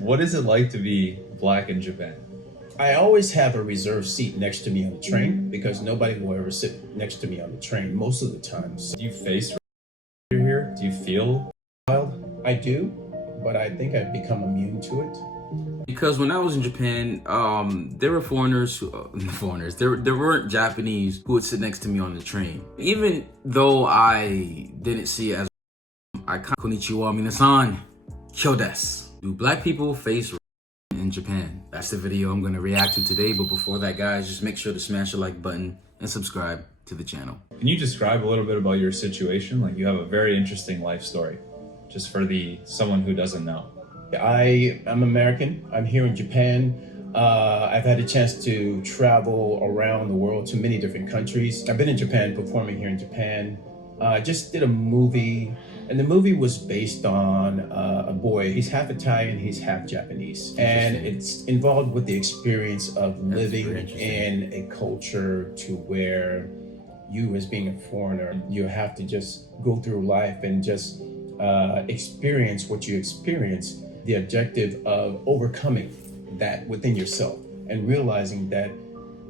What is it like to be black in Japan? I always have a reserved seat next to me on the train because nobody will ever sit next to me on the train most of the times. Do you face you're here? Do you feel wild? I do, but I think I've become immune to it. Because when I was in Japan, there were foreigners there weren't Japanese who would sit next to me on the train. Even though I didn't see it as konnichiwa minasan, kyo desu. Do black people face in Japan? That's the video I'm gonna react to today, but before that, guys, just make sure to smash the like button and subscribe to the channel. Can you describe a little bit about your situation? Like, you have a very interesting life story, just for someone who doesn't know. I'm American. I'm here in Japan. I've had a chance to travel around the world to many different countries. I've been in Japan, performing here in Japan. I just did a movie, and the movie was based on a boy. He's half Italian, he's half Japanese. And it's involved with the experience of living in a culture to where you, as being a foreigner, you have to just go through life and just experience what you experience. The objective of overcoming that within yourself and realizing that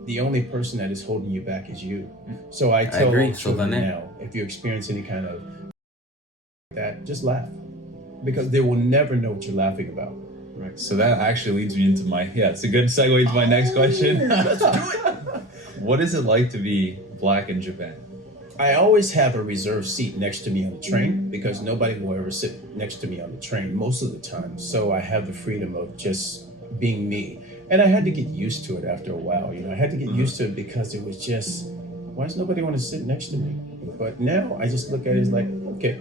the only person that is holding you back is you. So I tell children now, if you experience any kind of that, just laugh, because they will never know what you're laughing about. Right. So that actually leads me into it's a good segue to my next question. Let's do it. What is it like to be black in Japan? I always have a reserved seat next to me on the train because nobody will ever sit next to me on the train most of the time. So I have the freedom of just being me. And I had to get used to it after a while. I had to get used to it because it was just, why does nobody want to sit next to me? But now I just look at it as like, okay,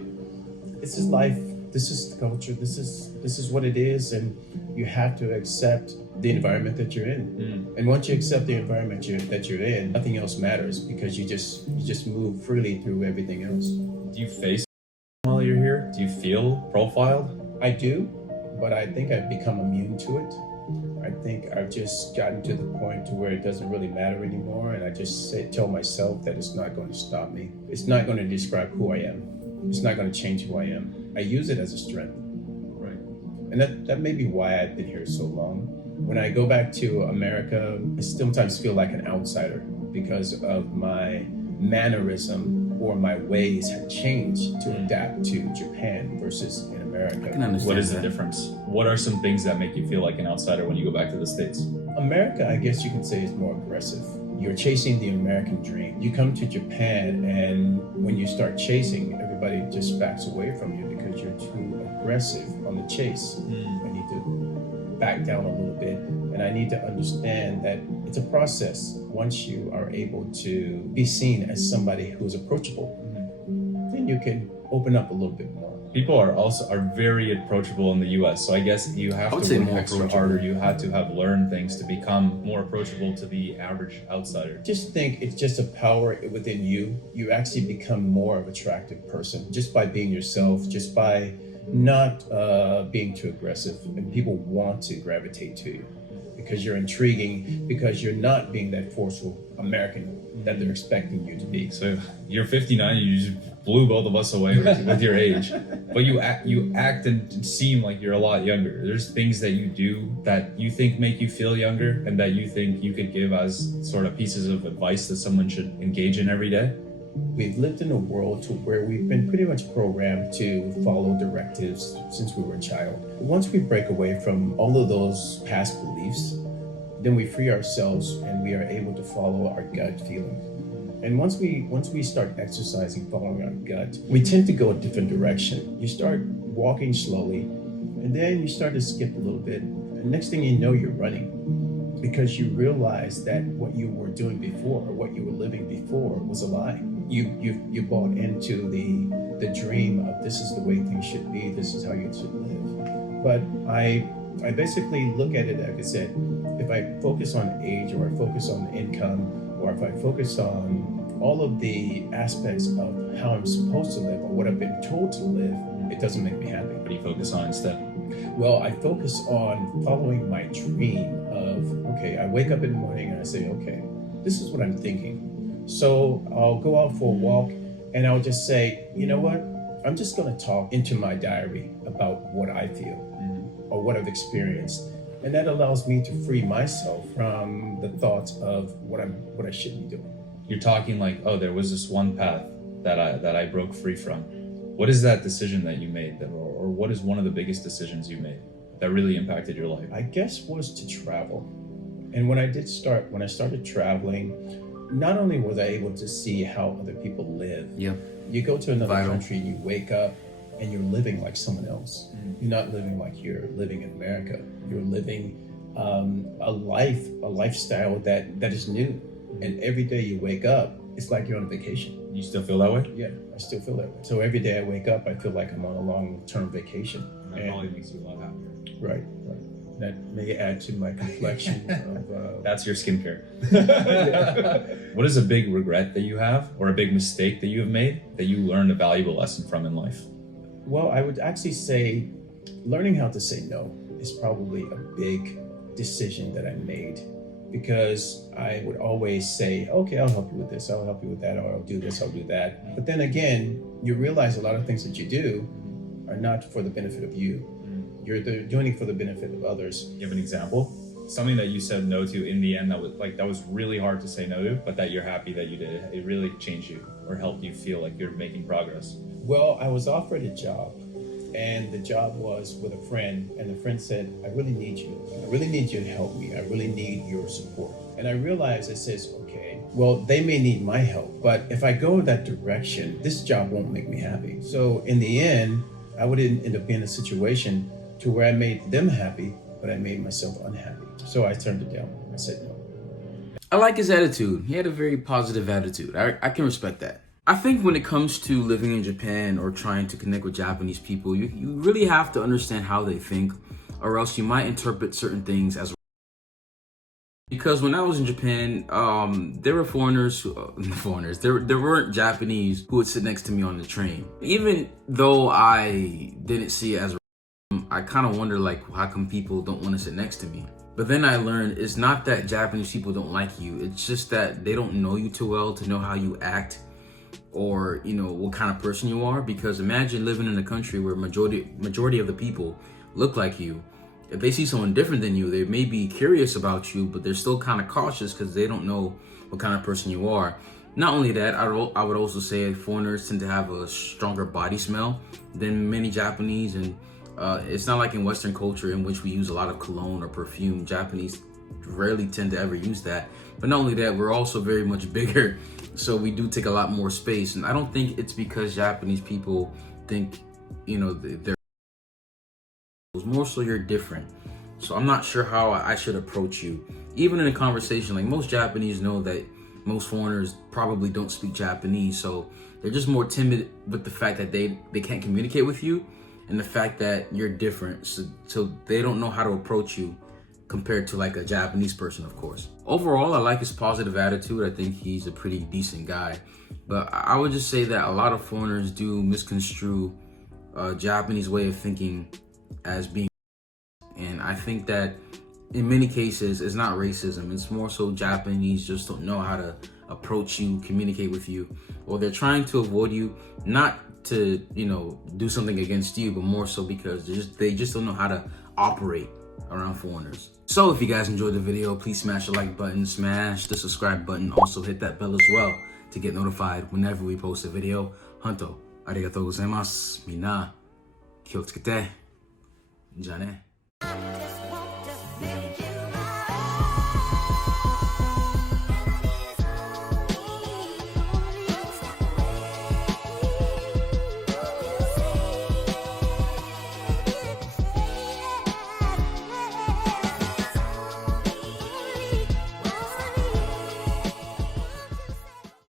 this is life. This is the culture. This is what it is. And you have to accept the environment that you're in. And once you accept the environment that you're in, nothing else matters because you just move freely through everything else. Do you face while you're here? Do you feel profiled? I do, but I think I've become immune to it. I think I've just gotten to the point to where it doesn't really matter anymore, and I just tell myself that it's not going to stop me. It's not going to describe who I am. It's not going to change who I am. I use it as a strength. Right. And that may be why I've been here so long. When I go back to America, I sometimes feel like an outsider because of my mannerism or my ways have changed to adapt to Japan versus in America. I can understand. What is the difference? What are some things that make you feel like an outsider when you go back to the States? America, I guess you can say, is more aggressive. You're chasing the American dream. You come to Japan, and when you start chasing, everybody just backs away from you because you're too aggressive on the chase. I need to back down a little bit, and I need to understand that it's a process. Once you are able to be seen as somebody who is approachable, then you can open up a little bit more. People are very approachable in the US, so I guess you have to work extra harder. You had to have learned things to become more approachable to the average outsider. Just think it's just a power within you. You actually become more of an attractive person just by being yourself, just by not being too aggressive, and people want to gravitate to you because you're intriguing, because you're not being that forceful American that they're expecting you to be. So you're 59, you just blew both of us away with your age, but you act and seem like you're a lot younger. There's things that you do that you think make you feel younger and that you think you could give as sort of pieces of advice that someone should engage in every day. We've lived in a world to where we've been pretty much programmed to follow directives since we were a child. Once we break away from all of those past beliefs, then we free ourselves and we are able to follow our gut feeling. And once we start exercising, following our gut, we tend to go a different direction. You start walking slowly, and then you start to skip a little bit. And next thing you know, you're running because you realize that what you were doing before, or what you were living before, was a lie. You bought into the dream of this is the way things should be, this is how you should live. But I basically look at it, like I said, if I focus on age, or I focus on income, or if I focus on all of the aspects of how I'm supposed to live or what I've been told to live, it doesn't make me happy. What do you focus on instead? Well, I focus on following my dream of, okay, I wake up in the morning and I say, okay, this is what I'm thinking. So I'll go out for a walk and I'll just say, you know what? I'm just going to talk into my diary about what I feel. or what I've experienced. And that allows me to free myself from the thoughts of what I shouldn't be doing. You're talking like, oh, there was this one path that I broke free from. What is that decision that you made, or what is one of the biggest decisions you made that really impacted your life? I guess was to travel. And when I started traveling, not only was I able to see how other people live. Yep. You go to another country and you wake up and you're living like someone else. You're not living like you're living in America. You're living a lifestyle that is new. And every day you wake up, it's like you're on a vacation. You still feel that way? Yeah, I still feel that way. So every day I wake up, I feel like I'm on a long-term vacation. And that probably makes you a lot happier. Right. That may add to my complexion of... That's your skincare. What is a big regret that you have, or a big mistake that you have made that you learned a valuable lesson from in life? Well, I would actually say learning how to say no is probably a big decision that I made, because I would always say, okay, I'll help you with this, I'll help you with that, or I'll do this, I'll do that. But then again, you realize a lot of things that you do are not for the benefit of you. You're doing it for the benefit of others. You have an example? Something that you said no to in the end that was really hard to say no to, but that you're happy that you did it. It really changed you or helped you feel like you're making progress. Well, I was offered a job, and the job was with a friend, and the friend said, I really need you. I really need you to help me. I really need your support. And I realized, it says, okay, well, they may need my help, but if I go that direction, this job won't make me happy. So in the end, I would end up being in a situation to where I made them happy, but I made myself unhappy. So I turned it down. I said no. I like his attitude. He had a very positive attitude. I can respect that. I think when it comes to living in Japan or trying to connect with Japanese people, you really have to understand how they think, or else you might interpret certain things as... Because when I was in Japan, there were there weren't Japanese who would sit next to me on the train. Even though I didn't see it as I kind of wonder, like, how come people don't want to sit next to me? But then I learned it's not that Japanese people don't like you. It's just that they don't know you too well to know how you act or, you know, what kind of person you are. Because imagine living in a country where majority of the people look like you. If they see someone different than you, they may be curious about you, but they're still kind of cautious because they don't know what kind of person you are. Not only that, I would also say foreigners tend to have a stronger body smell than many Japanese, and it's not like in Western culture in which we use a lot of cologne or perfume. Japanese rarely tend to ever use that. But not only that, we're also very much bigger, so we do take a lot more space. And I don't think it's because Japanese people think, you know, they're more so you're different. So I'm not sure how I should approach you. Even in a conversation, like most Japanese know that most foreigners probably don't speak Japanese, so they're just more timid with the fact that they can't communicate with you, and the fact that you're different, so they don't know how to approach you compared to like a Japanese person, of course. Overall, I like his positive attitude. I think he's a pretty decent guy. But I would just say that a lot of foreigners do misconstrue Japanese way of thinking as being, and I think that in many cases it's not racism. It's more so Japanese just don't know how to approach you, communicate with you, or they're trying to avoid you, not to, you know, do something against you, but more so because they just don't know how to operate around foreigners. So if you guys enjoyed the video, please smash the like button, smash the subscribe button, also hit that bell as well to get notified whenever we post a video. Honto, arigatou gozaimasu. Minna, kiyotsukete. じゃあね。